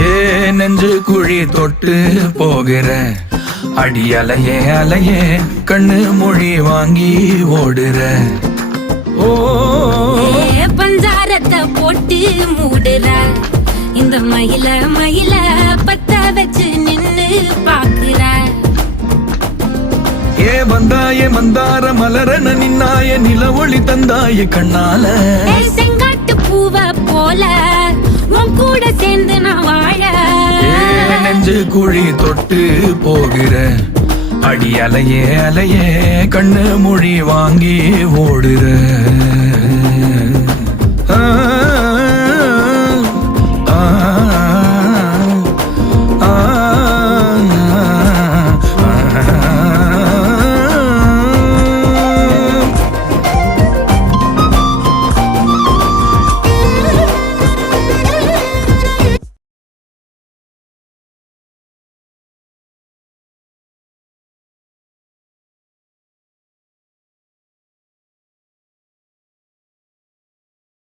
ஏ நெஞ்சு குழி தொட்டு போகிற அடி அலையே அலையே கண்ணு மொழி வாங்கி ஓடுற. ஓ பஞ்சாரத்தை போட்டு மூடுற இந்த மயில மயில பத்த வச்சு நின்னு பாக்குற. ஏ வந்தாய மந்தார மலரன நின்னாய நில ஒளி தந்தாய கண்ணால. செங்காட்டு பூவ போல உன் கூட சேர்ந்து நான் வாழ. நெஞ்சு குழி தொட்டு போகிற அடி அலையே அலையே கண்ணு மொழி வாங்கி ஓடுற. ஆ ஆ